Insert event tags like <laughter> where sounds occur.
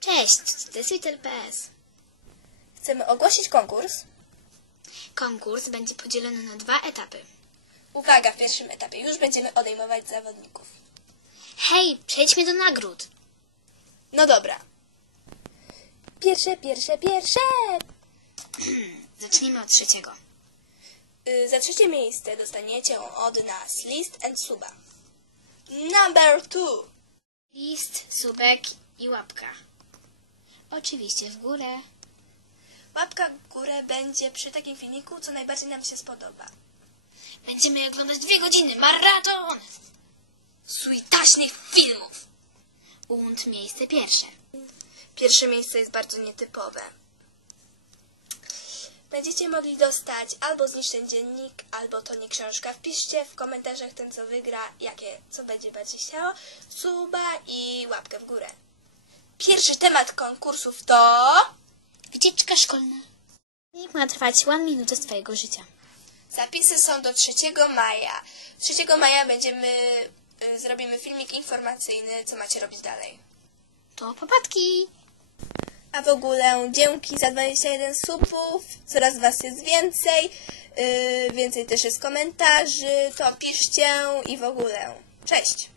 Cześć, to jest Twitter.ps. Chcemy ogłosić konkurs. Konkurs będzie podzielony na dwa etapy. Uwaga, w pierwszym etapie już będziemy odejmować zawodników. Hej, przejdźmy do nagród. No dobra. Pierwsze, pierwsze, pierwsze! <clears throat> Zacznijmy od trzeciego. Y, za trzecie miejsce dostaniecie od nas list and suba. Number two. List, subek i łapka. Oczywiście w górę. Łapka w górę będzie przy takim filmiku, co najbardziej nam się spodoba. Będziemy oglądać dwie godziny. Maraton! Suitaśnych filmów. Und miejsce pierwsze. Pierwsze miejsce jest bardzo nietypowe. Będziecie mogli dostać albo zniszczony dziennik, albo to nie książka. Wpiszcie w komentarzach ten, co wygra, jakie, co będzie bardziej chciało, suba i łapkę w górę. Pierwszy temat konkursów to... Wycieczka szkolna. Filmik ma trwać one minutę z Twojego życia. Zapisy są do 3 maja. 3 maja będziemy, y, zrobimy filmik informacyjny, co macie robić dalej. To popatki! A w ogóle dzięki za 21 subów, coraz was jest więcej, yy, więcej też jest komentarzy, to piszcie i w ogóle. Cześć!